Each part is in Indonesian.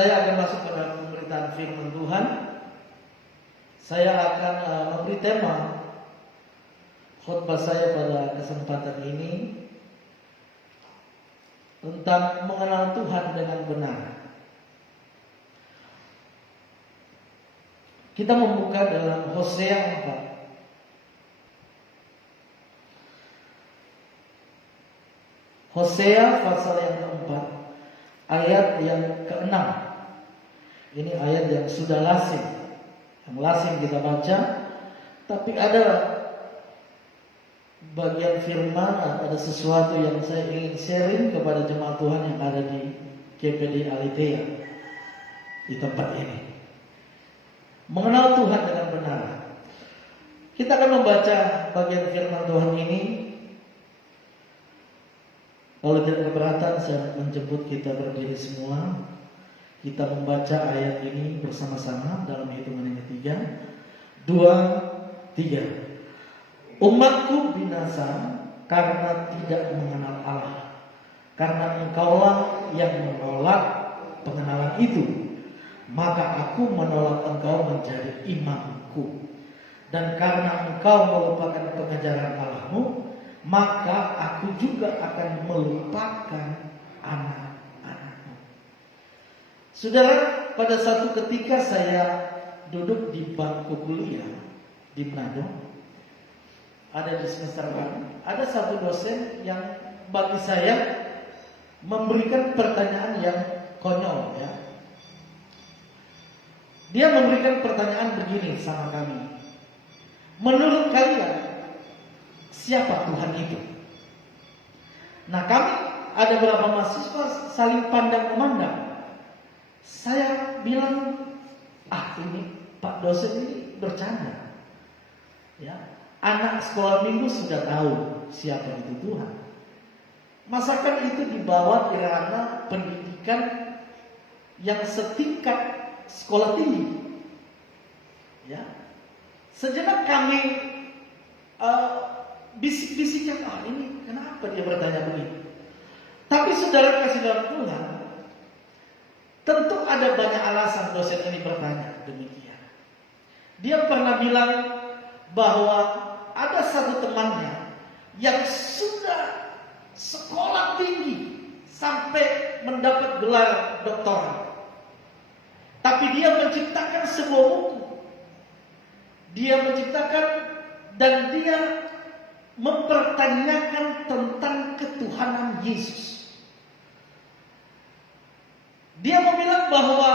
Saya akan masuk pada pemberitaan firman Tuhan. Saya akan memberi tema khotbah saya pada kesempatan ini tentang mengenal Tuhan dengan benar. Kita membuka dalam Hosea 4. Hosea pasal yang keempat, ayat yang ke-6. Ini ayat yang sudah lazim, yang lazim kita baca. Tapi ada bagian firman, ada sesuatu yang saya ingin sharing kepada jemaat Tuhan yang ada di GPD Aletheia di tempat ini. Mengenal Tuhan dengan benar. Kita akan membaca bagian firman Tuhan ini. Kalau tidak keberatan, saya menjemput kita berdiri semua. Kita membaca ayat ini bersama-sama dalam hitungan yang ketiga. 2, 3. Umatku binasa karena tidak mengenal Allah. Karena engkaulah yang menolak pengenalan itu, maka aku menolak engkau menjadi imamku. Dan karena engkau melupakan pengajaran Allahmu, maka aku juga akan melupakan anak-anakmu. Saudara, pada satu ketika saya duduk di bangku kuliah di Manado, ada di semester 1, ada satu dosen yang bagi saya memberikan pertanyaan yang konyol, ya. Dia memberikan pertanyaan begini sama kami. Menurut kalian, siapa Tuhan itu? Nah, kami ada beberapa mahasiswa saling pandang memandang. Saya bilang, ini Pak dosen ini bercanda. Ya, anak sekolah minggu sudah tahu siapa itu Tuhan. Masakan itu dibawa di ranah pendidikan yang setingkat sekolah tinggi. Ya, sejenak kami bisik-bisikan, ini kenapa dia bertanya begini? Tapi saudara kasih dalam Tuhan, tentu ada banyak alasan dosen ini bertanya demikian. Dia pernah bilang bahwa ada satu temannya yang sudah sekolah tinggi sampai mendapat gelar doktorat, tapi dia menciptakan sebuah buku. Dia menciptakan dan dia mempertanyakan tentang ketuhanan Yesus. Dia bilang bahwa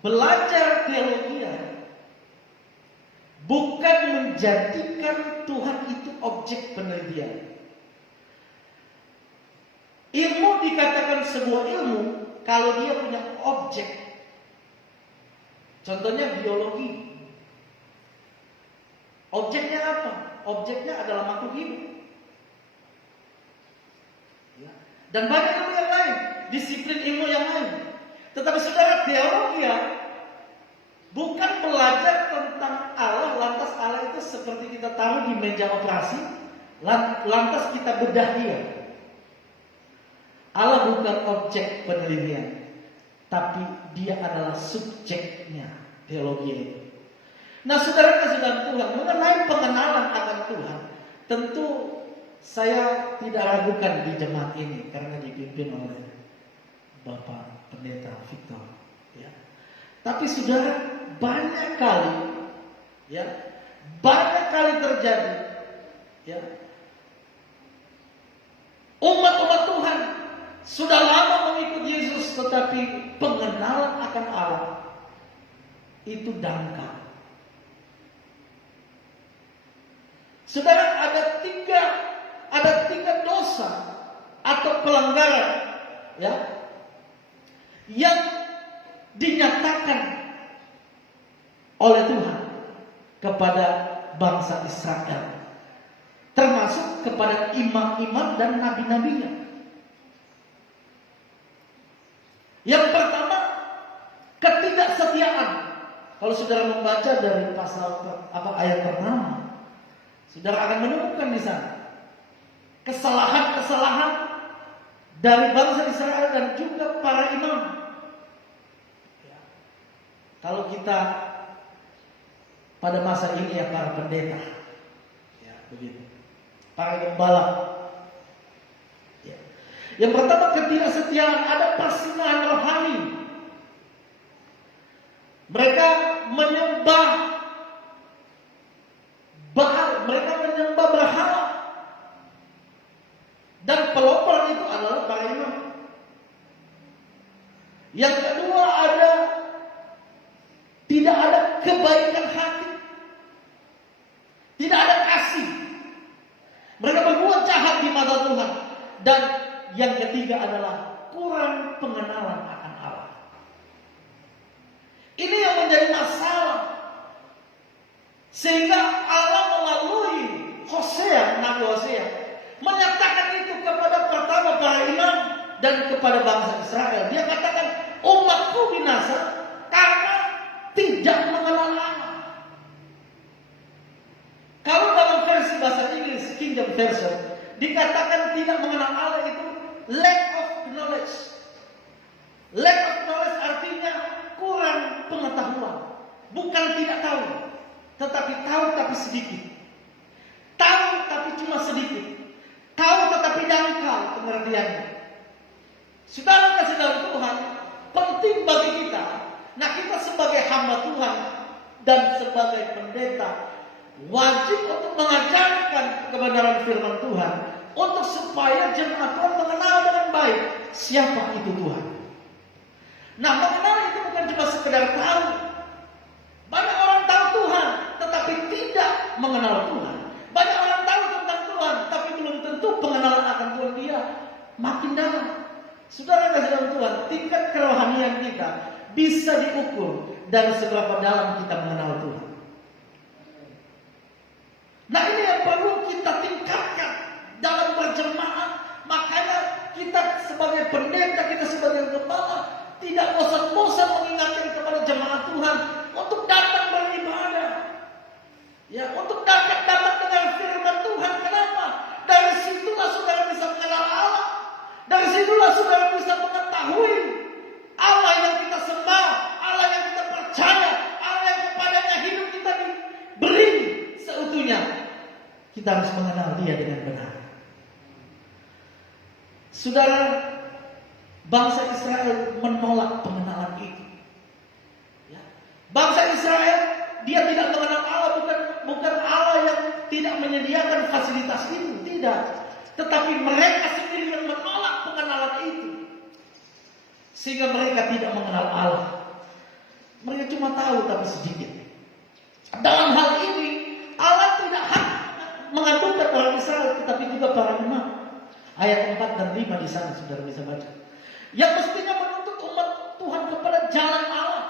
belajar teologi bukan menjadikan Tuhan itu objek penelitian. Ilmu dikatakan sebuah ilmu kalau dia punya objek. Contohnya biologi. Objeknya apa? Objeknya adalah makhluk hidup. Ya. Dan banyak ilmu yang lain, disiplin ilmu yang lain. Tetapi saudara, teologi bukan belajar tentang Allah, lantas Allah itu seperti kita taruh di meja operasi, lantas kita bedah dia. Allah bukan objek penelitian, tapi dia adalah subjeknya teologi itu. Nah, saudara kasih dalam Tuhan, mengenai pengenalan akan Tuhan, tentu saya tidak ragukan di jemaat ini karena dipimpin oleh Bapak Pendeta Victor. Ya. Tapi saudara, banyak kali terjadi, ya, umat-umat Tuhan sudah lama mengikuti Yesus, tetapi pengenalan akan Allah itu dangkal. Saudara, ada tiga dosa atau pelanggaran, ya, yang dinyatakan oleh Tuhan kepada bangsa Israel, termasuk kepada imam-imam dan nabi-nabinya. Yang pertama, ketidaksetiaan. Kalau saudara membaca dari ayat pertama, saudara akan menemukan di sana kesalahan-kesalahan dari bangsa Israel dan juga para imam. Kalau kita pada masa ini ya para pendeta, ya begitu, para gembala. Ya. Yang pertama ketidaksetiaan, ada persinggahan rohani. Mereka menyembah Baal, mereka menyembah berhala. Dan pelopor itu adalah para imam. Yang kedua tidak ada kebaikan hati. Tidak ada kasih. Mereka berbuat jahat di mata Tuhan. Dan yang ketiga adalah kurang pengenalan akan Allah. Ini yang menjadi masalah. Sehingga Allah melalui Hosea, Nabi Hosea, menyatakan itu kepada pertama para imam dan kepada bangsa Israel. Dia katakan, umatku binasa karena tidak mengenal Allah. Kalau dalam versi bahasa Inggris, King James Version, dikatakan tidak mengenal Allah itu lack of knowledge. Lack of knowledge artinya kurang pengetahuan. Bukan tidak tahu, tetapi tahu tapi sedikit. Tahu tapi cuma sedikit. Tahu tetapi dangkal pengertiannya. Saudara kasih dalam Tuhan, penting bagi kita. Nah, kita sebagai hamba Tuhan dan sebagai pendeta wajib untuk mengajarkan kebenaran firman Tuhan untuk supaya jemaat Tuhan mengenal dengan baik siapa itu Tuhan. Nah, mengenal itu bukan cuma sekedar tahu. Banyak orang tahu Tuhan tetapi tidak mengenal Tuhan. Banyak orang tahu tentang Tuhan tapi belum tentu pengenalan akan Tuhan dia makin dalam. Saudara kasih dalam Tuhan, tingkat kerohanian kita bisa diukur dari seberapa dalam kita mengenal Tuhan. Nah, ini yang perlu kita tingkatkan dalam berjemaat. Makanya kita sebagai pendeta, kita sebagai gembala tidak bosan-bosan mengingatkan kepada jemaat Tuhan untuk datang beribadah. Ya, untuk datang dengan firman Tuhan. Kenapa? Dari situlah saudara bisa mengenal Allah. Dari situlah saudara bisa mengetahui Allah yang kita sembah, Allah yang kita percaya, Allah yang kepadanya hidup kita diberi seutuhnya. Kita harus mengenal Dia dengan benar. Saudara, bangsa Israel menolak pengenalan itu. Ya. Bangsa Israel, dia tidak mengenal Allah, bukan Allah yang tidak menyediakan fasilitas itu, tidak. Tetapi mereka sendiri yang menolak pengenalan itu. Sehingga mereka tidak mengenal Allah. Mereka cuma tahu tapi sedikit. Dalam hal ini Allah tidak hanya mengandungkan orang Israel, tetapi juga para imam. Ayat 4 dan 5 di sana saudara bisa baca. Yang mestinya menuntut umat Tuhan kepada jalan Allah.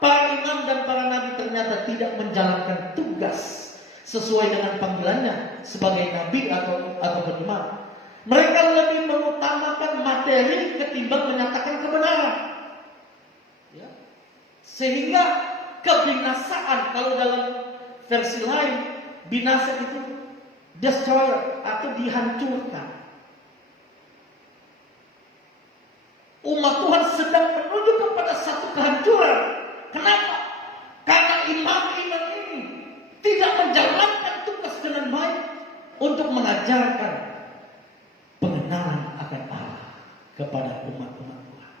Para imam dan para nabi ternyata tidak menjalankan tugas sesuai dengan panggilannya sebagai nabi atau imam. Mereka lebih mengutamakan materi ketimbang menyatakan kebenaran. Ya. Sehingga kebinasaan, kalau dalam versi lain, binasa itu destroyer atau dihancurkan. Umat Tuhan sedang menuju kepada satu kehancuran. Kenapa? Karena imam-imam ini tidak menjalankan tugas dengan baik untuk mengajarkan pengenalan akan Allah kepada umat-umat Tuhan.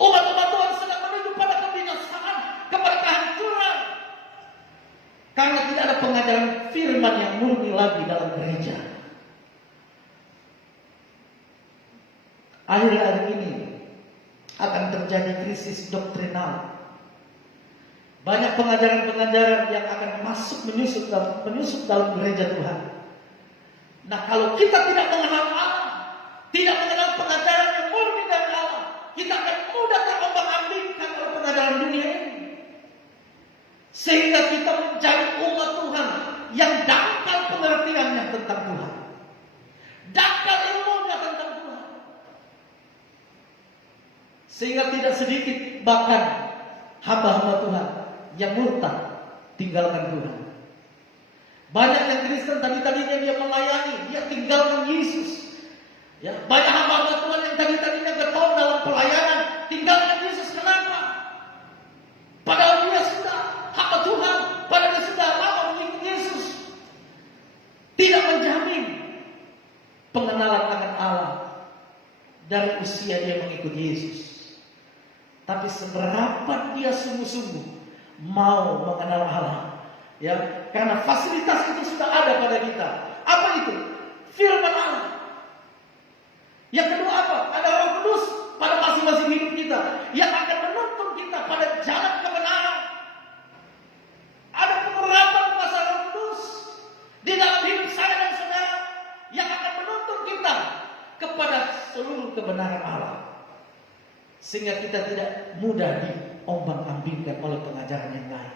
Umat-umat Tuhan sedang menuju pada kebinasaan, kepada kehancuran. Karena tidak ada pengajaran firman yang murni lagi dalam gereja. Akhir-akhir ini akan terjadi krisis doktrinal. Banyak pengajaran-pengajaran yang akan menyusup dalam gereja Tuhan. Nah, kalau kita tidak mengenal Allah, tidak mengenal pengajaran yang murni dari Allah, kita akan mudah terombang-ambingkan oleh pengajaran dunia ini. Sehingga kita menjadi umat Tuhan yang dangkal pengertiannya tentang Tuhan, dangkal ilmunya tentang Tuhan. Sehingga tidak sedikit bahkan hamba-hamba Tuhan yang murtad tinggalkan Tuhan. Banyak yang Kristen tadinya dia melayani, dia tinggalkan Yesus. Ya, banyak hamba-hamba Tuhan yang tadinya getol dalam pelayanan, tinggalkan Yesus. Kenapa? Padahal dari usia dia mengikuti Yesus. Tapi seberapa dia sungguh-sungguh mau mengenal Allah. Ya, karena fasilitas itu sudah ada pada kita. Apa itu? Firman Allah. Yang kedua apa? Ada Roh Kudus pada masing-masing hidup kita yang akan menuntun kita pada jalan kebenaran. Ada penerapan kuasa Roh Kudus di dalam hidup saya dan saudara yang akan menuntun kita kepada seluruh kebenaran Allah. Sehingga kita tidak mudah diombang-ambingkan oleh pengajaran yang lain.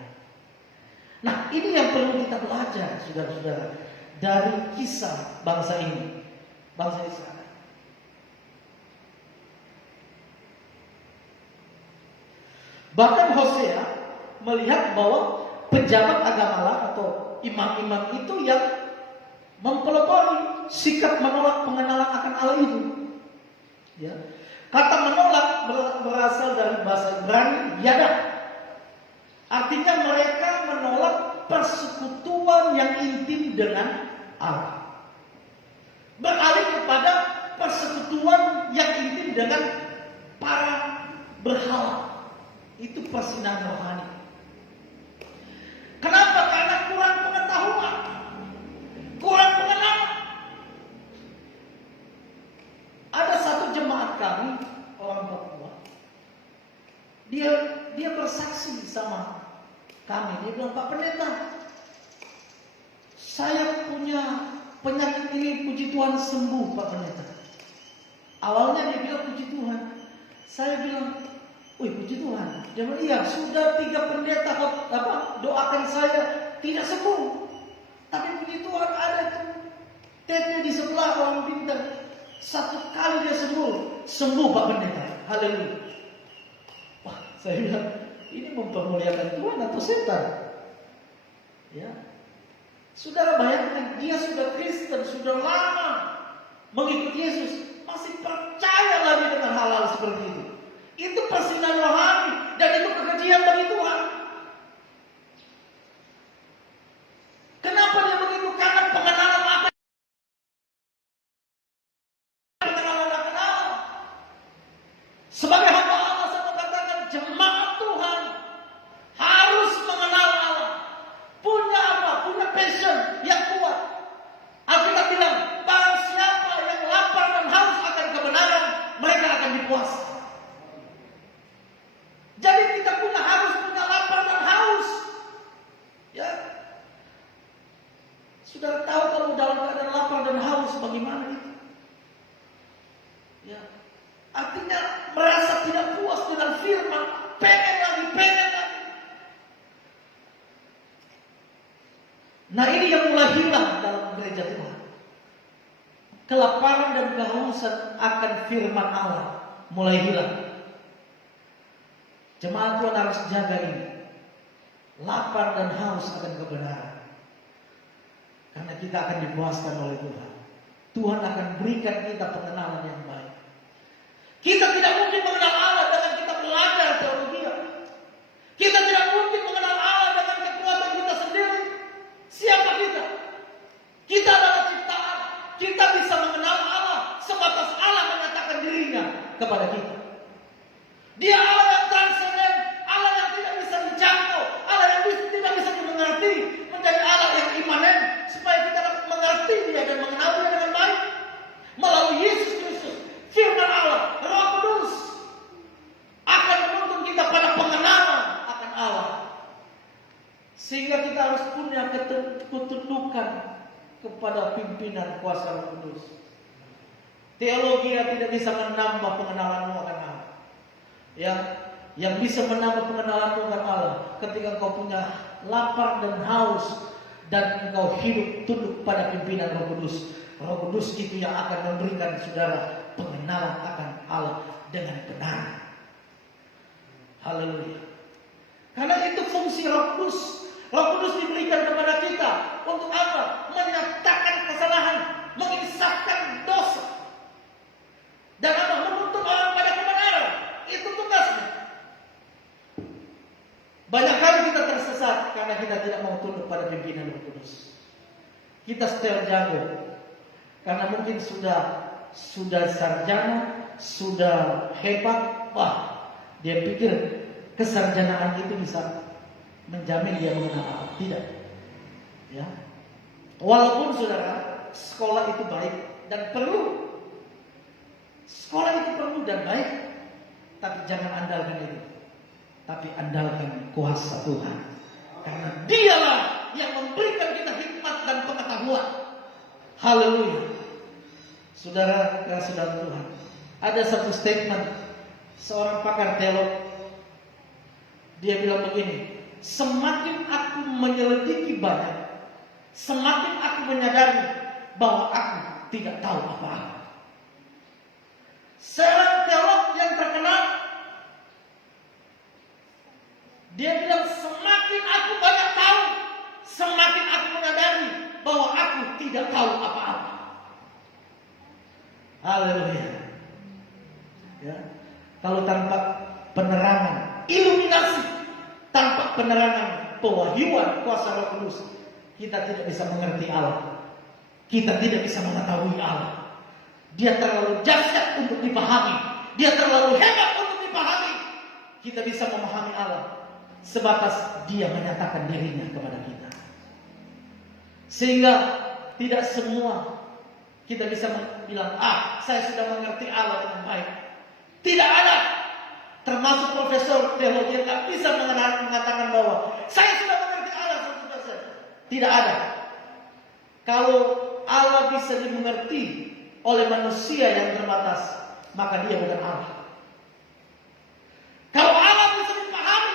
Nah, ini yang perlu kita belajar, saudara-saudara, dari kisah bangsa ini, bangsa Israel. Bahkan Hosea melihat bahwa pejabat agama atau imam-imam itu yang mempelopori sikap menolak pengenalan akan Allah itu. Ya. Kata menolak berasal dari bahasa Ibrani yada. Artinya mereka menolak persekutuan yang intim dengan Allah. Beralih kepada persekutuan yang intim dengan para berhala. Itu persinahan rohani. Kenapa? Karena kurang pengetahuan, kurang pengenalan. Ada satu jemaat kami, orang Papua. Dia bersaksi sama kami. Dia bilang, Pak Pendeta, saya punya penyakit ini, puji Tuhan sembuh Pak Pendeta. Awalnya dia bilang puji Tuhan. Saya bilang, wih puji Tuhan. Dia bilang, iya sudah 3 pendeta doakan saya tidak sembuh. Tapi puji Tuhan ada tuh tete di sebelah orang pintar. 1 kali dia sembuh Pak Pendeta. Haleluya. Wah, saya bilang, ini mempermuliakan Tuhan atau setan? Ya. Saudara bayangkan, dia sudah Kristen, sudah lama mengikuti Yesus, masih percaya lagi dengan hal-hal seperti itu. Itu persinahan rohani dan itu kekejian bagi Tuhan. Kenapa dia begitu? Karena pengenalan akan Allah. Sebagai hamba Allah saya mengatakan jemaat Tuhan harus mengenal Allah. Punya apa? Punya passion yang kuat. Alkitab bilang, barang siapa yang lapar dan haus akan kebenaran, mereka akan dipuaskan. Jadi kita harus punya lapar dan haus. Ya. Sudah tahu kalau dalam keadaan lapar dan haus bagaimana itu? Ya. Artinya merasa tidak puas dengan firman, pengen lagi. Nah ini yang mulai hilang dalam gereja Tuhan. Kelaparan dan kehausan akan firman Allah mulai hilang. Jemaat Tuhan harus jaga ini. Lapar dan haus akan kebenaran. Karena kita akan dipuaskan oleh Tuhan. Tuhan akan berikan kita pengenalan yang baik. Kita tidak mungkin mengenal Allah dengan kita belajar teologi. Kita tidak mungkin mengenal Allah dengan kekuatan kita sendiri. Siapa kita? Kita adalah ciptaan. Kita bisa mengenal Allah sebatas Allah menyatakan dirinya kepada kita. Dia Allah yang transenden, Allah yang tidak bisa dijangkau, Allah yang tidak bisa dimengerti, menjadi Allah yang imanen supaya kita dapat mengerti Dia dan mengenal Dia dengan baik melalui Yesus Kristus. Firman Allah, Roh Kudus akan menuntun kita pada pengenalan akan Allah. Sehingga kita harus punya ketundukan kepada pimpinan kuasa Roh Kudus. Teologi yang tidak bisa menambah pengenalanmu akan Allah. Ya, yang bisa menambah pengenalanmu akan Allah ketika engkau punya lapar dan haus dan engkau hidup tunduk pada pimpinan Roh Kudus. Roh Kudus itu yang akan memberikan saudara pengenalan akan Allah dengan benar. Haleluya. Karena itu fungsi Roh Kudus. Roh Kudus diberikan kepada kita untuk apa? Menyatakan kesalahan, menginsafkan dosa, dan apa? Menuntun orang pada kebenaran. Itu tugasnya. Banyak kali kita tersesat karena kita tidak mau tunduk pada pimpinan Roh Kudus. Kita setel jago karena mungkin sudah sarjana, sudah hebat, wah, dia pikir kesarjanaan itu bisa menjamin dia mengenal Allah. Tidak. Ya. Walaupun saudara, sekolah itu baik dan perlu. Sekolah itu perlu dan baik, tapi jangan andalkan itu. Tapi andalkan kuasa Tuhan. Karena dialah yang memberikan kita hikmat dan pengetahuan. Haleluya. Saudara kasih dalam Tuhan, ada satu statement seorang pakar teolog. Dia bilang begini, semakin aku menyelidiki banyak, semakin aku menyadari bahwa aku tidak tahu apa-apa. Seorang teolog yang terkenal, dia bilang semakin aku banyak tahu, semakin aku menyadari bahwa aku tidak tahu apa-apa. Haleluya. Ya. Kalau tanpa penerangan, iluminasi, tanpa penerangan pewahyuan kuasa Roh Kudus, kita tidak bisa mengerti Allah. Kita tidak bisa mengetahui Allah. Dia terlalu dahsyat untuk dipahami. Dia terlalu hebat untuk dipahami. Kita bisa memahami Allah sebatas Dia menyatakan dirinya kepada kita. Sehingga tidak semua kita bisa bilang, saya sudah mengerti Allah dengan baik. Tidak ada. Termasuk profesor teologi yang tak bisa mengatakan bahwa saya sudah mengerti Allah 100%. Tidak ada. Kalau Allah bisa dimengerti oleh manusia yang terbatas, maka dia bukan Allah. Kalau Allah bisa dipahami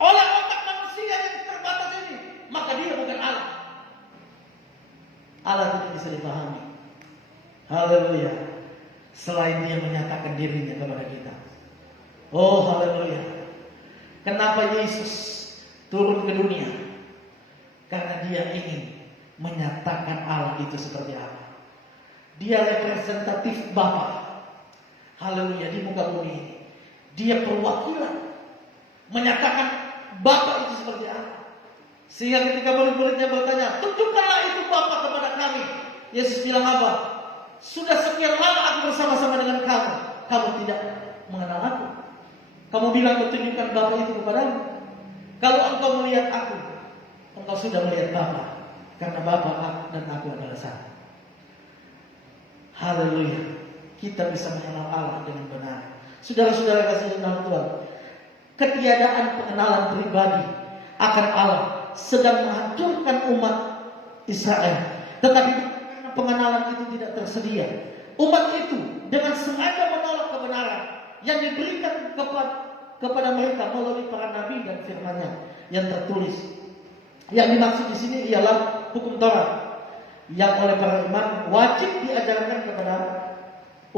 oleh otak manusia yang terbatas ini, maka dia bukan Allah. Allah tidak bisa dipahami. Haleluya. Selain dia menyatakan dirinya kepada kita. Oh haleluya. Kenapa Yesus turun ke dunia? Karena dia ingin menyatakan Allah itu seperti apa. Dia representatif Bapa. Haleluya, di muka bumi ini. Dia perwakilan menyatakan Bapa itu seperti apa. Sehingga ketika murid-muridnya bertanya, tunjukkanlah itu Bapa kepada kami. Yesus bilang apa? Sudah sekian lama aku bersama-sama dengan kamu, kamu tidak mengenal aku. Kamu bilang tunjukkan Bapa itu kepadamu. Kalau engkau melihat aku, engkau sudah melihat Bapa. Karena Bapa dan aku adalah satu. Haleluya. Kita bisa mengenal Allah dengan benar. Saudara-saudara kasih dalam Tuhan, ketiadaan pengenalan pribadi akan Allah sedang menghancurkan umat Israel. Tetapi pengenalan itu tidak tersedia. Umat itu dengan sengaja menolak kebenaran yang diberikan kepada mereka melalui para nabi dan firman-Nya yang tertulis. Yang dimaksud di sini ialah hukum Taurat yang oleh para imam wajib diajarkan kepada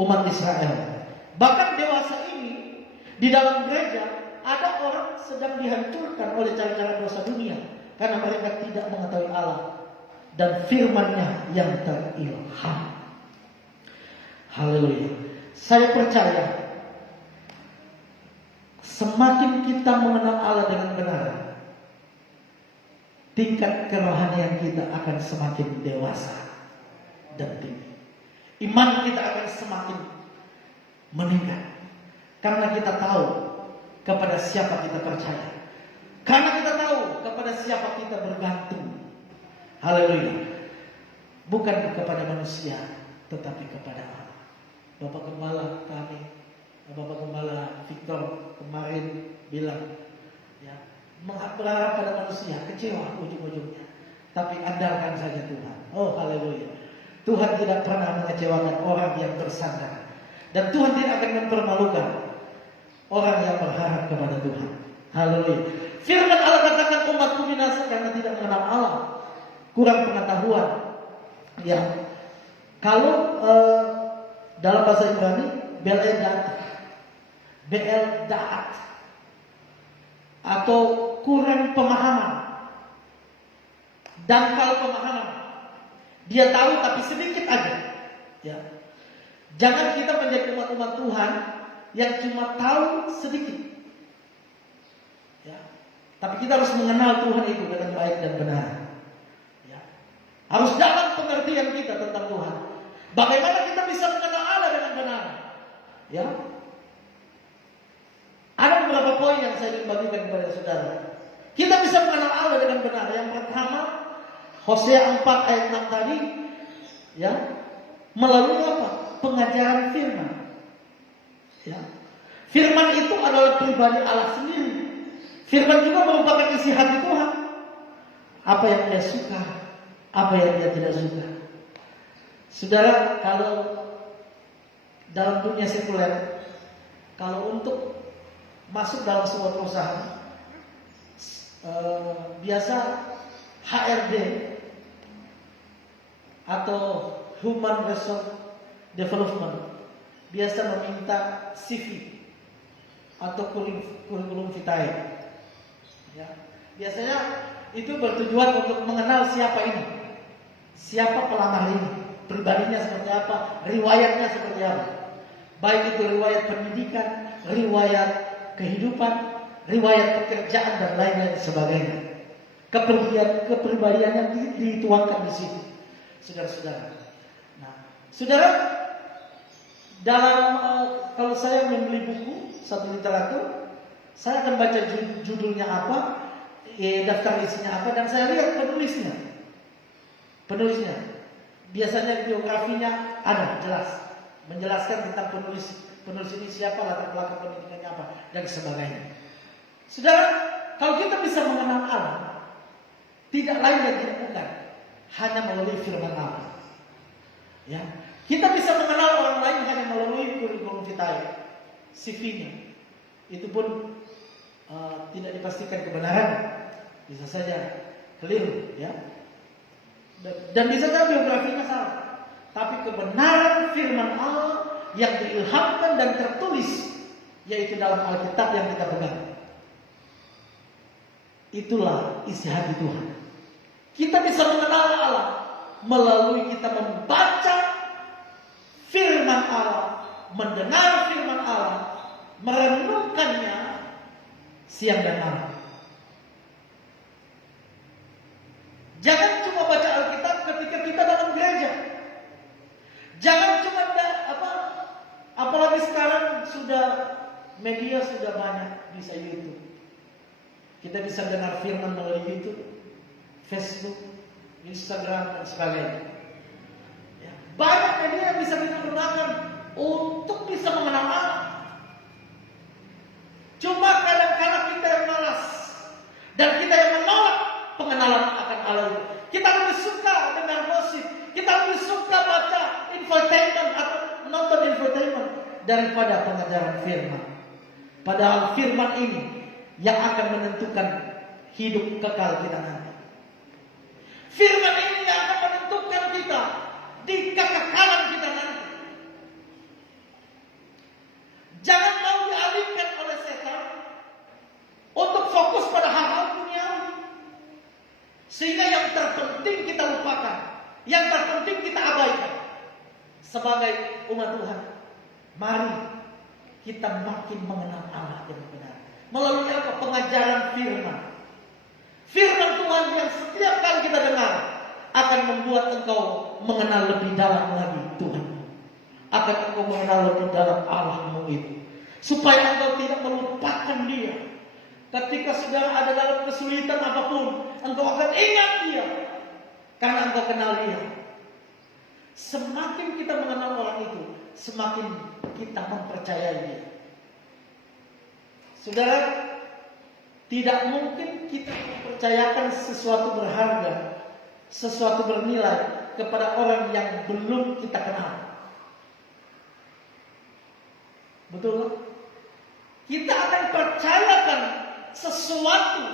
umat Israel. Bahkan dewasa ini di dalam gereja ada orang sedang dihancurkan oleh cara-cara dosa dunia karena mereka tidak mengetahui Allah dan firman-Nya yang terilham. Haleluya. Saya percaya semakin kita mengenal Allah dengan benar, tingkat kerohanian kita akan semakin dewasa dan tinggi. Iman kita akan semakin meningkat. Karena kita tahu kepada siapa kita percaya. Karena kita tahu kepada siapa kita bergantung. Haleluya. Bukan kepada manusia, tetapi kepada Allah. Bapak Gembala kami, Bapak Gembala Victor kemarin bilang, ya, berharap pada manusia, kecewa ujung-ujungnya. Tapi andalkan saja Tuhan. Oh haleluya. Tuhan tidak pernah mengecewakan orang yang bersandar. Dan Tuhan tidak akan mempermalukan orang yang berharap kepada Tuhan. Haleluya. Firman Allah katakan umatku binasa karena tidak mengenal Allah. Kurang pengetahuan. Ya. Kalau dalam bahasa Ibrani Be'el-Da'at atau kurang pemahaman, dangkal pemahaman. Dia tahu tapi sedikit aja. Ya. Jangan kita menjadi umat-umat Tuhan yang cuma tahu sedikit. Ya. Tapi kita harus mengenal Tuhan itu dengan baik dan benar. Ya. Harus dalam pengertian kita tentang Tuhan. Bagaimana kita bisa mengenal Allah dengan Ya. Ada beberapa poin yang saya ingin bagikan kepada saudara. Kita bisa mengenal Allah dengan benar. Yang pertama, Hosea 4 ayat 6 tadi, ya, melalui apa? Pengajaran firman. Ya. Firman itu adalah pribadi Allah sendiri. Firman juga merupakan isi hati Tuhan. Apa yang dia suka, apa yang dia tidak suka. Saudara, kalau dalam dunia sekuler, kalau untuk masuk dalam sebuah perusahaan, biasa HRD atau Human Resource Development biasa meminta CV atau kurikulum vitae. Ya. Biasanya itu bertujuan untuk mengenal siapa ini, siapa pelamar ini, pribadinya seperti apa, riwayatnya seperti apa. Baik itu riwayat pendidikan, riwayat kehidupan, riwayat pekerjaan dan lain-lain sebagainya. Kepribadian yang dituangkan di situ, saudara-saudara. Nah, saudara, dalam kalau saya membeli buku satu literatur, saya akan baca judulnya apa, daftar isinya apa, dan saya lihat penulisnya. Biasanya biografinya ada jelas, menjelaskan tentang penulis ini siapa, latar belakang pendidikannya apa, dan sebagainya. Saudara, kalau kita bisa mengenal Allah, tidak lain dan tidak bukan hanya melalui firman Allah. Ya, kita bisa mengenal orang lain hanya melalui kurikulum vitae, CV-nya. Itu pun tidak dipastikan kebenaran, bisa saja keliru, ya. Dan bisa saja biografinya salah. Tapi kebenaran firman Allah yang diilhamkan dan tertulis, yaitu dalam Alkitab yang kita pegang, itulah isi hati Tuhan. Kita bisa mengenal Allah melalui kita membaca firman Allah, mendengar firman Allah, merenungkannya siang dan malam. Jangan cuma baca Alkitab ketika kita dalam gereja. Jangan cuma apalagi sekarang media sudah banyak, bisa YouTube. Kita bisa dengar firman melalui YouTube, Facebook, Instagram dan sebagainya. Ya, banyak media yang bisa kita gunakan untuk bisa mengenal Allah. Cuma kadang-kadang kita yang malas dan kita yang menolak pengenalan akan Allah itu. Kita lebih suka dengar musik, kita lebih suka baca infotainment atau nonton infotainment daripada pengajaran firman. Padahal firman ini yang akan menentukan hidup kekal kita nanti. Firman ini yang akan menentukan kita di kekekalan kita nanti. Jangan mau dialihkan oleh setan untuk fokus pada hal-hal duniawi, sehingga yang terpenting kita lupakan, yang terpenting kita abaikan. Sebagai umat Tuhan, mari kita makin mengenal Allah yang benar melalui apa? Pengajaran firman. Firman Tuhan yang setiap kali kita dengar akan membuat engkau mengenal lebih dalam lagi Tuhan. Akan engkau mengenal lebih dalam Allahmu itu, supaya engkau tidak melupakan Dia. Ketika saudara ada dalam kesulitan apapun, engkau akan ingat Dia, karena engkau kenal Dia. Semakin kita mengenal orang itu, semakin kita mempercayai Dia. Saudara, tidak mungkin kita mempercayakan sesuatu berharga, sesuatu bernilai kepada orang yang belum kita kenal. Betul? Kita akan percayakan sesuatu,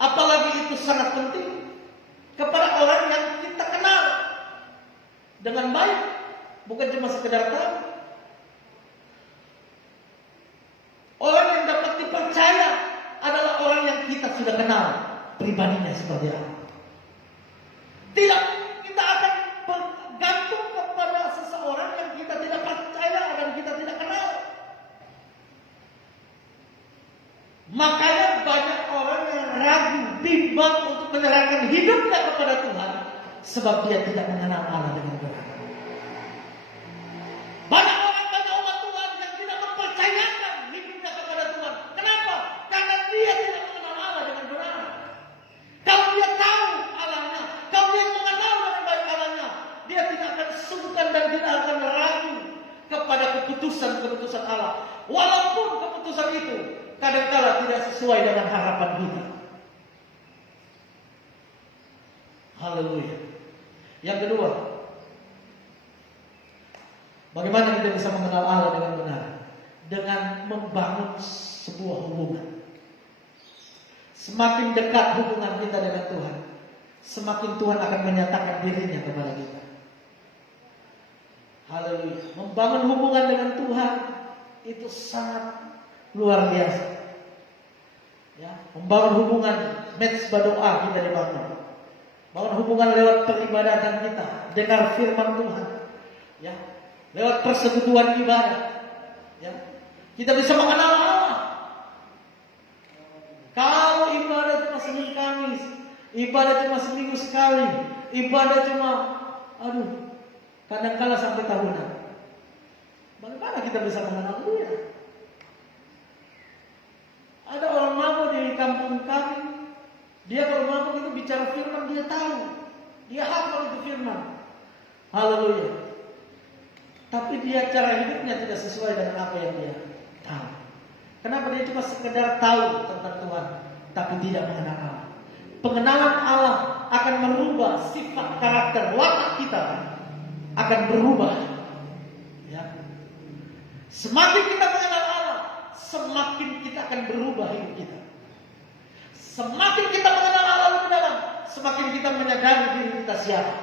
apalagi itu sangat penting, kepada orang yang kita kenal dengan baik, bukan cuma sekedar tahu. Orang yang dapat dipercaya adalah orang yang kita sudah kenal pribadinya seperti apa. Tidak, kita akan bergantung kepada seseorang yang kita tidak percaya dan kita tidak kenal. Makanya banyak orang yang ragu, bimbang untuk menyerahkan hidupnya kepada Tuhan, sebab dia tidak mengenal Allah dengan benar. Banyak orang keputusan Allah. Walaupun keputusan itu kadang-kala tidak sesuai dengan harapan kita. Haleluya. Yang kedua, bagaimana kita bisa mengenal Allah dengan benar? Dengan membangun sebuah hubungan. Semakin dekat hubungan kita dengan Tuhan, semakin Tuhan akan menyatakan dirinya kepada kita. Haleluya. Membangun hubungan dengan Tuhan itu sangat luar biasa. Ya, membangun hubungan mezbah doa kita dibangun. Bangun hubungan lewat peribadatan kita, dengar firman Tuhan. Ya, lewat persekutuan ibadah. Ya, kita bisa mengenal Allah. Kalau ibadah cuma Senin Kamis, ibadah cuma seminggu sekali, ibadah cuma kadang-kala sampai tahunan. Bagaimana kita bisa mengenal Dia? Ada orang mabuk di kampung kami. Dia kalau mabuk itu bicara firman, dia tahu. Dia hafal itu firman. Haleluya. Tapi dia cara hidupnya tidak sesuai dengan apa yang dia tahu. Kenapa? Dia cuma sekedar tahu tentang Tuhan, tapi tidak mengenal Allah. Pengenalan Allah akan merubah sifat karakter watak kita, akan berubah. Ya. Semakin kita mengenal Allah, semakin kita akan berubah hidup kita. Semakin kita mengenal Allah lebih dalam, semakin kita menyadari diri kita siapa.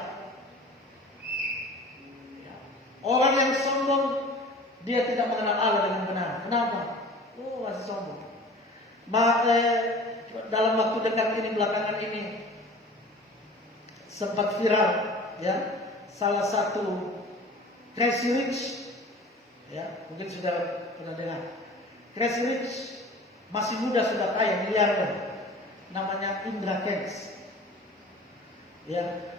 Ya. Orang yang sombong, dia tidak mengenal Allah dengan benar. Kenapa? Masih sombong. Dalam waktu dekat ini, belakangan ini, sempat viral, ya, salah satu Crazy Rich, ya, mungkin sudah pernah dengar. Crazy Rich masih muda sudah kaya, miliarder. Namanya Indra Kents. Ya,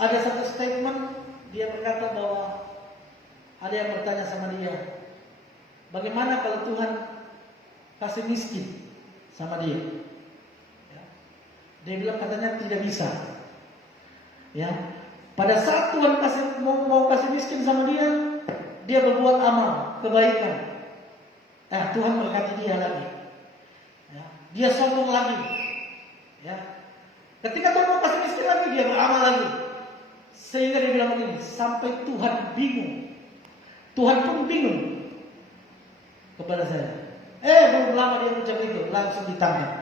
ada satu statement dia berkata bahwa ada yang bertanya sama dia, bagaimana kalau Tuhan kasih miskin sama dia? Ya. Dia bilang katanya tidak bisa. Ya, pada saat Tuhan mau kasih miskin sama dia, dia berbuat amal kebaikan. Tuhan berkati dia lagi. Ya. Dia sombong lagi. Ya. Ketika Tuhan mau kasih miskin lagi, dia beramal lagi. Sehingga dia bilang begini, sampai Tuhan bingung. Tuhan pun bingung kepada saya. Belum lama dia ucap itu, langsung ditangkap.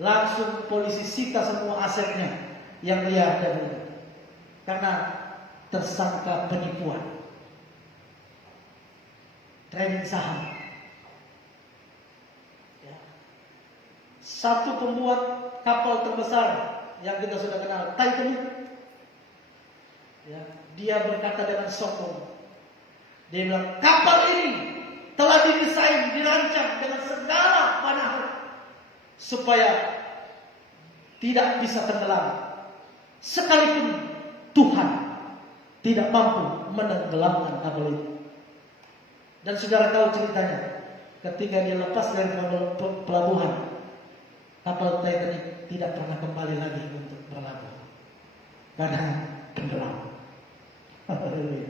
Langsung polisi sita semua asetnya yang dia ada dulu. Karena tersangka penipuan. Trading saham. Ya. Satu pembuat kapal terbesar yang kita sudah kenal, Titanic. Ya, dia berkata dengan sombong. Dia bilang, kapal ini telah didesain, dirancang dengan segala manfaat supaya tidak bisa tenggelam. Sekalipun Tuhan tidak mampu menenggelamkan kapal itu. Dan saudara tahu ceritanya, ketika dia lepas dari pelabuhan, kapal Titanic tidak pernah kembali lagi untuk berlabuh karena tenggelam. Haleluya.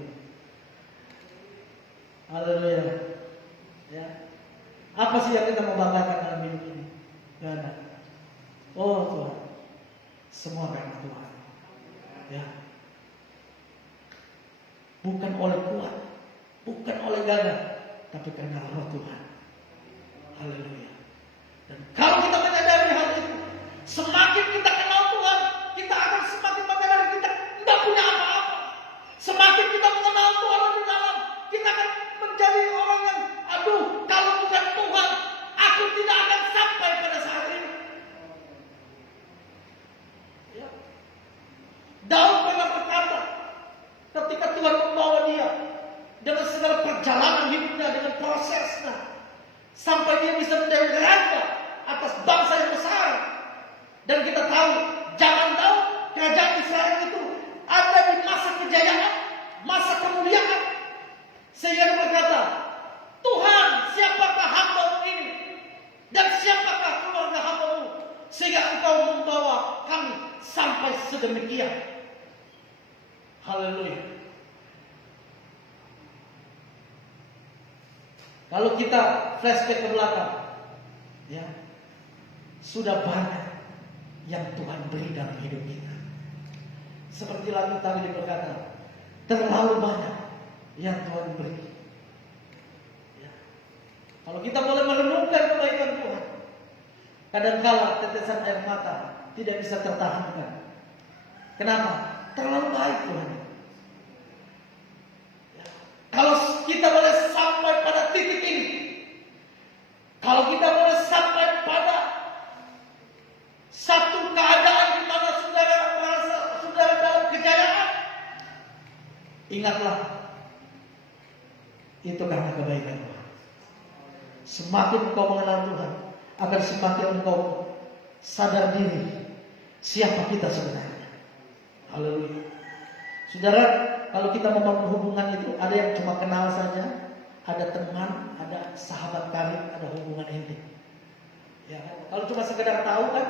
Haleluya. Ya. Apa sih yang kita mau banggakan dalam hidup ini? Gak ada. Oh Tuhan, semua karena Tuhan. Ya. Bukan oleh kuat, bukan oleh gagah, tapi karena Roh Tuhan. Haleluya. Dan kalau kita menyadari hal itu, semakin kita kenal Tuhan, kita akan semakin menyadari kita tidak punya apa-apa. Semakin kita mengenal Tuhan lebih dalam, kita akan menjadi orang yang, kalau bukan Tuhan, aku tidak akan sampai pada saat ini. Ya. Daud pernah berkata, ketika Tuhan membawa dia dengan segala perjalanan hidupnya, dengan prosesnya, sampai dia bisa menjadi raja atas bangsa yang besar. Dan kita tahu, zaman Daud, kerajaan Israel itu ada di masa kejayaan, masa kemuliaan. Sehingga dia berkata, Tuhan, siapakah hamba-Mu ini? Dan siapakah keluarga hamba-Mu? Sehingga Engkau membawa kami sampai sedemikian. Haleluya. Kalau kita flashback ke belakang, ya, sudah banyak yang Tuhan beri dalam hidup kita. Seperti lagu tadi berkata, terlalu banyak yang Tuhan beri. Ya. Kalau kita boleh merenungkan kebaikan Tuhan, kadangkala tetesan air mata tidak bisa tertahankan. Kenapa? Terlalu baik Tuhan. Ya. Kalau kita boleh sampai pada titik ini, kalau kita boleh sampai pada satu keadaan di mana saudara merasa saudara dalam kejayaan, ingatlah, itu karena kebaikan Tuhan. Semakin engkau mengenal Tuhan, akan semakin engkau sadar diri siapa kita sebenarnya. Haleluya. Saudara, kalau kita membangun hubungan itu, ada yang cuma kenal saja, ada teman, ada sahabat karib, ada hubungan intim. Ya, kalau cuma sekedar tahu kan,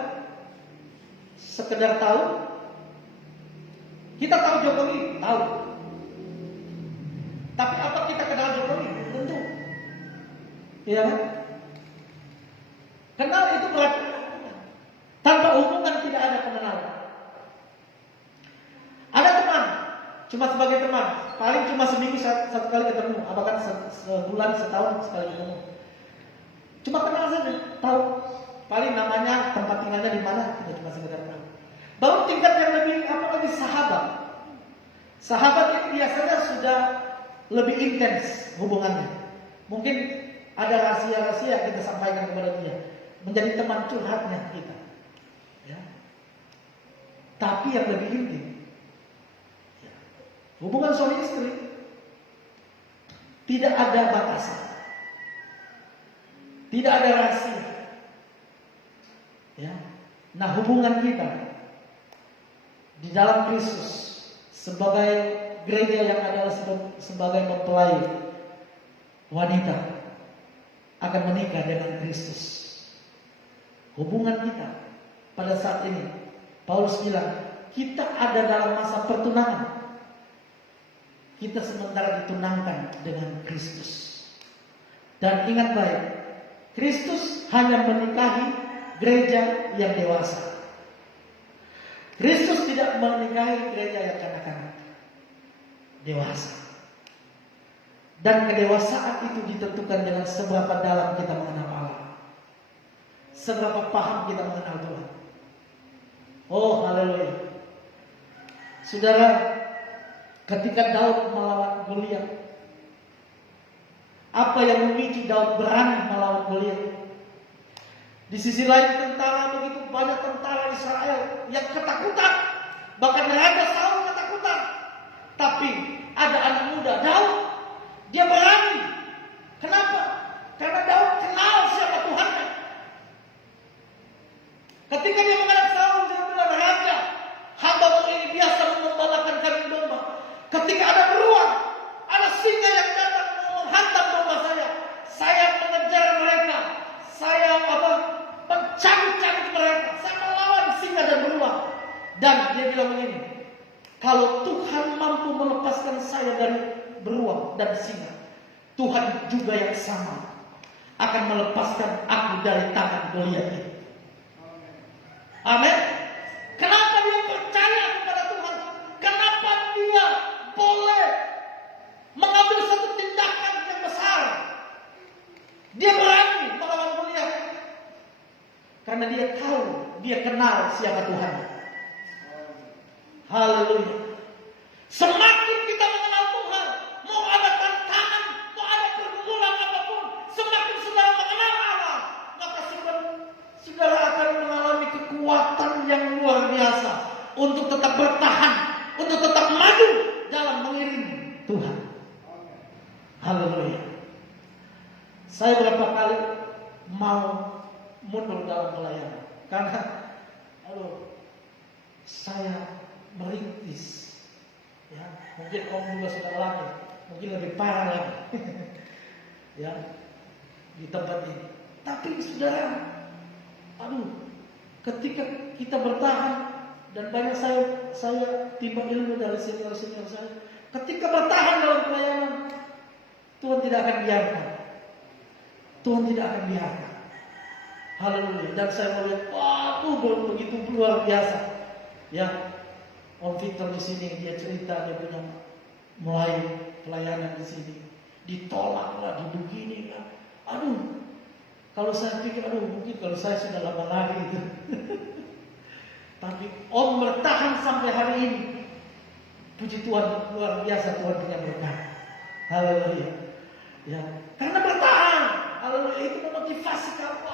sekedar tahu, kita tahu Jokowi, tahu. Tapi apa kita kenal Jokowi? Tentu. Iya kan? Kenal itu berarti tanpa hubungan tidak ada pengenalan. Ada teman, cuma sebagai teman, paling cuma seminggu satu kali ketemu, bahkan sebulan, setahun sekali ketemu. Cuma kenal saja, tahu. Paling namanya, tempat tinggalnya di mana, kita cuma sekedar tahu. Baru tingkat yang lebih lagi sahabat. Sahabat ini biasanya sudah lebih intens hubungannya. Mungkin ada rahasia-rahasia yang kita sampaikan kepada dia, menjadi teman curhatnya kita. Ya. Tapi yang lebih intim, ya, hubungan suami istri tidak ada batasan, tidak ada rahasia. Ya. Nah, hubungan kita di dalam Kristus sebagai gereja yang adalah sebagai mempelai wanita akan menikah dengan Kristus. Hubungan kita pada saat ini, Paulus bilang, kita ada dalam masa pertunangan. Kita sementara ditunangkan dengan Kristus. Dan ingat baik, Kristus hanya menikahi gereja yang dewasa. Kristus tidak menikahi gereja yang kanak-kanak. Dewasa. Dan kedewasaan itu ditentukan dengan seberapa dalam kita mengenal Allah, seberapa paham kita mengenal Tuhan. Oh, haleluya. Saudara, ketika Daud melawan Goliat, apa yang memicu Daud berani melawan Goliat? Di sisi lain tentara, begitu banyak tentara Israel yang ketakutan, bahkan Raja Saul ketakutan. Tapi ada anak muda Daud, dia berani. Kenapa? Karena Daud kenal siapa Tuhannya. Ketika dia menghadap Saul, dia bilang, Raja, hamba-Mu ini biasa mengembalakan kambing domba. Ketika ada beruang, ada singa yang datang menghantam domba saya mengejar mereka, saya mencabut-cabut mereka, saya melawan singa dan beruang. Dan dia bilang begini, kalau Tuhan mampu melepaskan saya dari beruang dan singa, Tuhan juga yang sama akan melepaskan aku dari tangan Goliat ini. Amin. Kenapa dia percaya kepada Tuhan? Kenapa dia boleh mengambil satu tindakan yang besar? Dia berani melawan Goliat karena dia tahu, dia kenal siapa Tuhan. Haleluya. Semakin kita mengenal Tuhan, mau ada tantangan, mau ada pergumulan apapun, semakin saudara mengenal Allah, maka saudara akan mengalami kekuatan yang luar biasa untuk tetap bertahan, untuk tetap maju dalam mengiringi Tuhan. Haleluya. Saya berapa kali mau mundur dalam pelayanan karena saya merintis, ya, mungkin Om juga sudah alami, mungkin lebih parah lagi, ya, di tempat ini. Tapi saudara, ketika kita bertahan dan banyak saya timba ilmu dari senior saya, ketika bertahan dalam pelayanan, Tuhan tidak akan biarkan Tuhan tidak akan biarkan. Haleluya. Dan saya melihat, waduh, begitu luar biasa. Ya, Om Victor di sini dia cerita dia punya mulai pelayanan di sini, ditolak lah, dibegini lah. Aduh, kalau saya pikir, mungkin kalau saya sudah lama lagi itu. Tapi Om bertahan sampai hari ini. Puji Tuhan, luar biasa Tuhan punya berkat. Haleluya. Ya, karena bertahan. Haleluya, itu memotivasi kamu.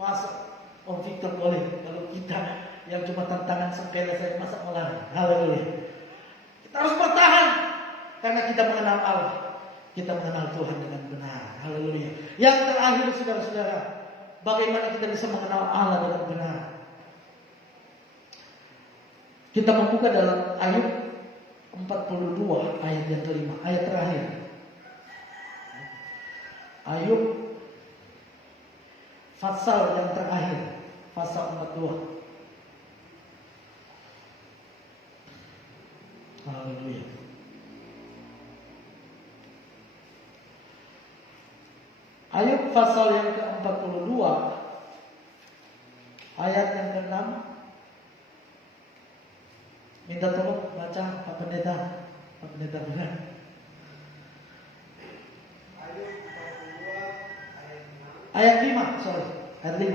Masa Om Victor boleh, kalau kita yang cuma tantangan sepele saya masa melari. Haleluya. Kita harus bertahan karena kita mengenal Allah. Kita mengenal Tuhan dengan benar. Haleluya. Yang terakhir saudara-saudara, bagaimana kita bisa mengenal Allah dengan benar? Kita membuka dalam Ayub 42 ayat yang kelima, ayat terakhir. Ayub pasal yang terakhir, pasal 42. Haleluya. Ayub pasal yang ke-42 ayat yang ke-6. Minta tolong baca Pak Pendeta. Pak Pendeta benar. Ayub 42 ayat 6. Ayat 5, sorry. Ayat 5.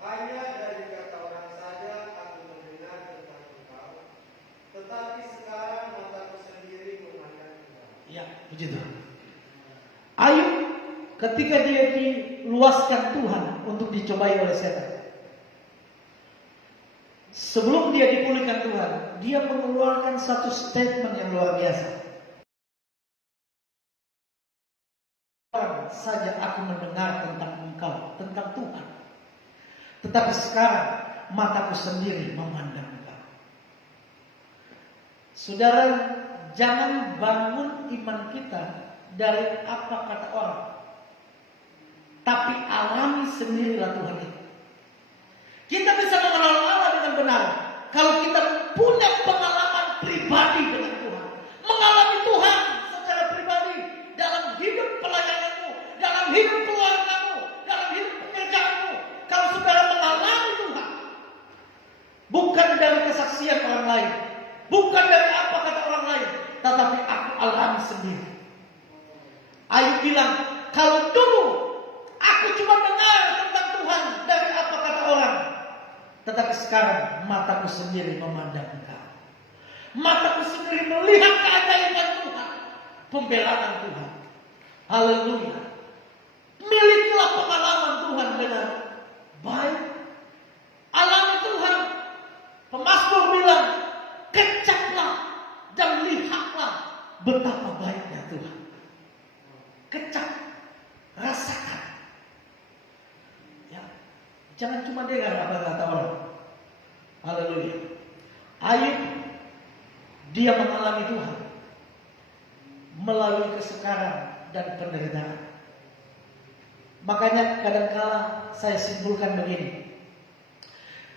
Hanya dari kata orang saja aku mendengar tentang engkau, tetapi sekarang mataku sendiri memandang engkau. Ya, puji Tuhan. Ayub ketika dia diluaskan Tuhan untuk dicobai oleh setan, sebelum dia dipulihkan Tuhan, dia mengeluarkan satu statement yang luar biasa. Saja aku mendengar tentang engkau, tentang Tuhan, tetapi sekarang mataku sendiri memandang engkau. Saudara, jangan bangun iman kita dari apa kata orang, tapi alami sendirilah Tuhan itu. Kita bisa mengenal Allah dengan benar kalau kita punya pengalaman pribadi dengan Tuhan, mengalami Tuhan secara pribadi dalam hidup pelayananmu, dalam hidup keluargamu, dalam hidup pekerjaanmu. Kalau saudara mengalami Tuhan, bukan dari kesaksian orang lain, bukan dari apa kata orang lain, tetapi aku alami sendiri. Ayub bilang, kalau dulu aku cuma dengar tentang Tuhan dari apa kata orang, tetapi sekarang mataku sendiri memandang engkau. Mataku sendiri melihat keajaiban Tuhan, pembelaan Tuhan. Haleluya. Milikilah pengalaman Tuhan dengan baik. Alami Tuhan. Pemazmur bilang, kecaplah dan lihatlah betapa baiknya Tuhan. Kecap, rasakan. Ya, jangan cuma dengar apa kata orang. Haleluya. Ayub dia mengalami Tuhan melalui kesukaran dan penderitaan. Makanya kadangkala saya simpulkan begini.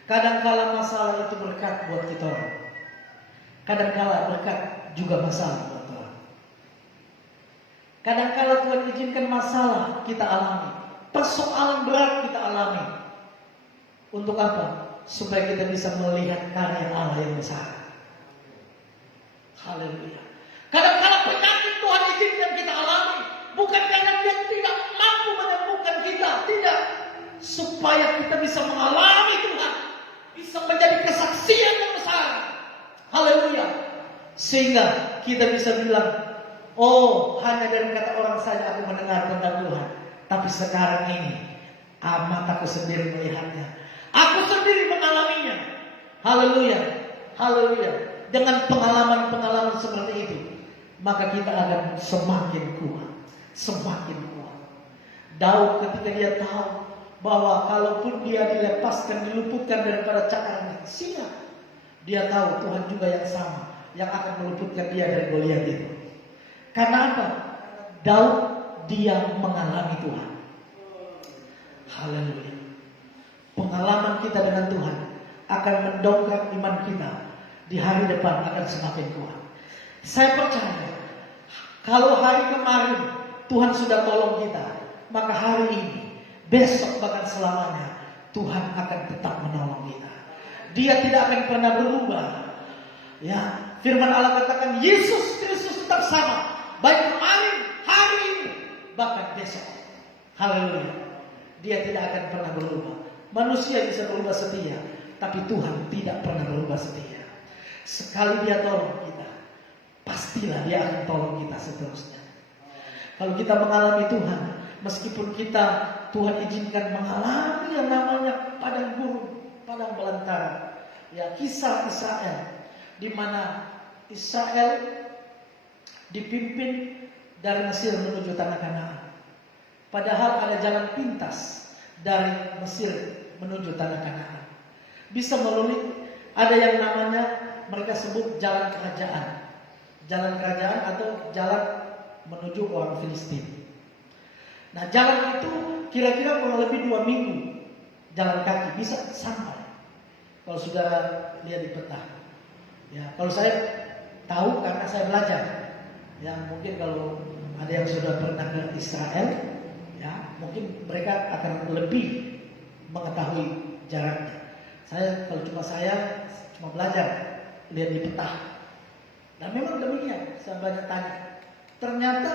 Kadangkala masalah itu berkat buat kita orang. Kadangkala berkat juga masalah buat orang. Kadangkala Tuhan izinkan masalah kita alami, persoalan berat kita alami. Untuk apa? Supaya kita bisa melihat karya Allah yang besar. Haleluya. Kadang-kadang penyakit Tuhan izinkan kita alami, bukan karena Dia tidak mampu menyembuhkan kita, tidak. Supaya kita bisa mengalami Tuhan, bisa menjadi kesaksian yang besar. Haleluya. Sehingga kita bisa bilang, oh, hanya dari kata orang saja aku mendengar tentang Tuhan, tapi sekarang ini mataku sendiri melihatnya, aku sendiri mengalaminya. Haleluya. Haleluya. Dengan pengalaman-pengalaman seperti itu, maka kita akan semakin kuat, semakin kuat. Daud ketika dia tahu bahwa kalaupun dia dilepaskan, diluputkan daripada cakaran singa, dia tahu Tuhan juga yang sama yang akan meluputkan dia dari Goliat itu. Karena apa? Daud dia mengalami Tuhan. Haleluya. Pengalaman kita dengan Tuhan akan mendongkrak iman kita. Di hari depan akan semakin kuat. Saya percaya kalau hari kemarin Tuhan sudah tolong kita, maka hari ini, besok bahkan selamanya Tuhan akan tetap menolong kita. Dia tidak akan pernah berubah. Ya, firman Allah katakan Yesus Kristus tetap sama, baik kemarin, hari ini, bahkan besok. Haleluya. Dia tidak akan pernah berubah. Manusia bisa berubah setia, tapi Tuhan tidak pernah berubah setia. Sekali Dia tolong kita, pastilah Dia akan tolong kita seterusnya. Kalau kita mengalami Tuhan, meskipun Tuhan izinkan mengalami yang namanya padang gurun, padang belantara, ya, kisah Israel, di mana Israel dipimpin dari Mesir menuju tanah Kanaan. Padahal ada jalan pintas dari Mesir menuju tanah Kanaan. Bisa melalui, ada yang namanya mereka sebut jalan kerajaan. Jalan kerajaan atau jalan menuju orang Filistin. Nah, jalan itu kira-kira kurang lebih 2 minggu jalan kaki bisa sampai. Kalau saudara lihat di peta. Ya, kalau saya tahu karena saya belajar. Ya, mungkin kalau ada yang sudah pernah ke Israel, ya, mungkin mereka akan lebih mengetahui jaraknya. Saya cuma belajar, lihat di peta. Dan memang demikian, saya banyak tanya. Ternyata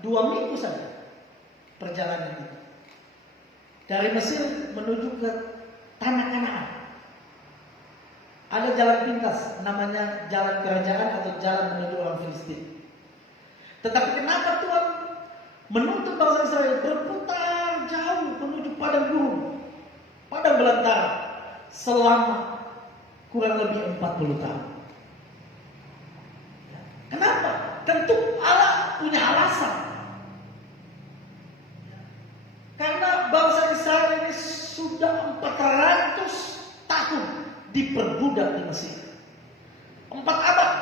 2 minggu saja perjalanan itu. Dari Mesir menuju ke tanah Kanaan. Ada jalan pintas namanya jalan kerajaan atau jalan menuju orang Filistin. Tetapi kenapa Tuhan menuntut bangsa Israel berputar jauh menuju padang gurun, padang belantara selama kurang lebih 40 tahun? Kenapa? Tentu Allah punya alasan. Karena bangsa Israel ini sudah 400 tahun diperbudak di Mesir. 4 abad.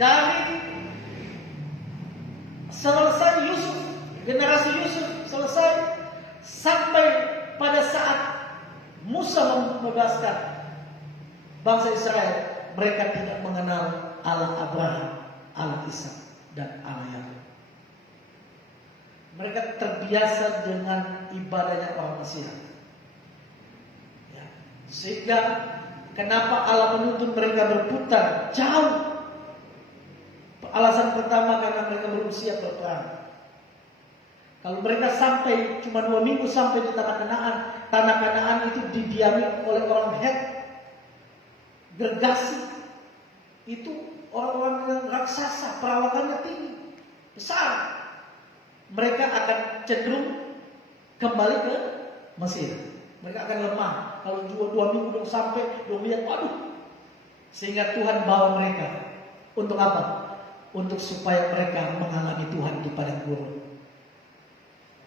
Dari selesai Yusuf, generasi Yusuf selesai, sampai pada saat Musa membebaskan bangsa Israel, mereka tidak mengenal Allah Abraham, Allah Ishak, dan Allah Yakub. Mereka terbiasa dengan ibadahnya orang Mesir. Ya. Sehingga kenapa Allah menuntut mereka berputar jauh? Alasan pertama karena mereka belum siap berperang. Kalau mereka sampai cuma 2 minggu sampai di tanah Kanaan itu didiami oleh orang Het, Gergasi. Itu orang-orang yang raksasa, perawakannya tinggi, besar. Mereka akan cenderung kembali ke Mesir. Mereka akan lemah. Kalau 2 minggu belum sampai, belum lihat, waduh. Sehingga Tuhan bawa mereka. Untuk apa? Untuk supaya mereka mengalami Tuhan di padang gurun.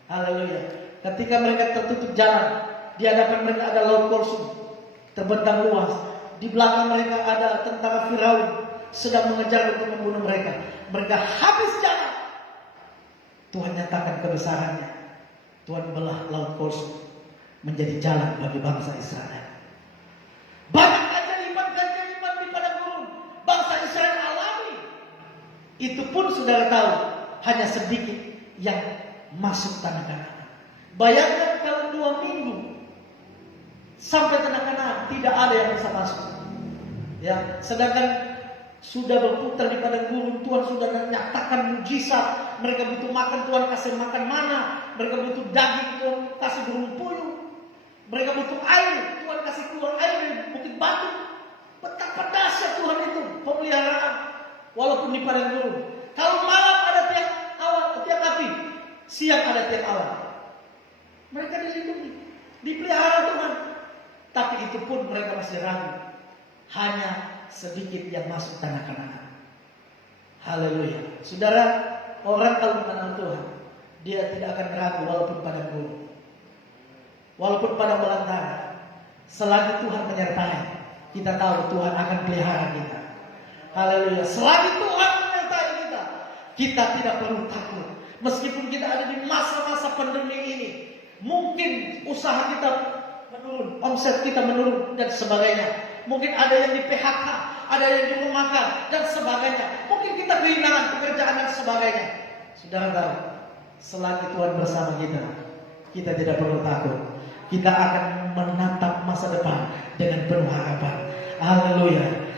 Haleluya. Ketika mereka tertutup jalan, di hadapan mereka ada laut Kulsum terbentang luas. Di belakang mereka ada tentara Firaun sedang mengejar untuk membunuh mereka. Mereka habis jalan. Tuhan nyatakan kebesarannya. Tuhan belah laut Kulsum menjadi jalan bagi bangsa Israel. Banyak keajaiban di padang gurun bangsa Israel alami. Itu pun saudara tahu, hanya sedikit yang masuk tanah Kanaan. Bayangkan kalau 2 minggu sampai tanah Kanaan, tidak ada yang bisa masuk. Ya, sedangkan sudah berputar di padang gurun, Tuhan sudah menyatakan mujizat. Mereka butuh makan, Tuhan kasih makan mana. Mereka butuh daging, Tuhan kasih burung puyuh. Mereka butuh air, Tuhan kasih keluar air dari bukit batu. Betapa dahsyat Tuhan itu pemeliharaan, walaupun di padang gurun. Kalau malam ada tiang api, siang ada tiang awan. Mereka dilindungi, dipelihara Tuhan. Tapi itu pun mereka masih ragu. Hanya sedikit yang masuk tanah Kanaan. Haleluya. Saudara, orang kalau mengenal Tuhan, dia tidak akan ragu walaupun padang gurun, walaupun padang belantara. Selagi Tuhan menyertai, kita tahu Tuhan akan pelihara kita. Haleluya. Selagi Tuhan menyertai kita tidak perlu takut. Meskipun kita ada di masa-masa pandemi ini, mungkin usaha kita menurun, omset kita menurun dan sebagainya. Mungkin ada yang di PHK, ada yang dirumahkan dan sebagainya. Mungkin kita kehilangan pekerjaan dan sebagainya. selesainya. Saudara tahu, selagi Tuhan bersama kita, kita tidak perlu takut. Kita akan menatap masa depan dengan penuh harapan. Haleluya.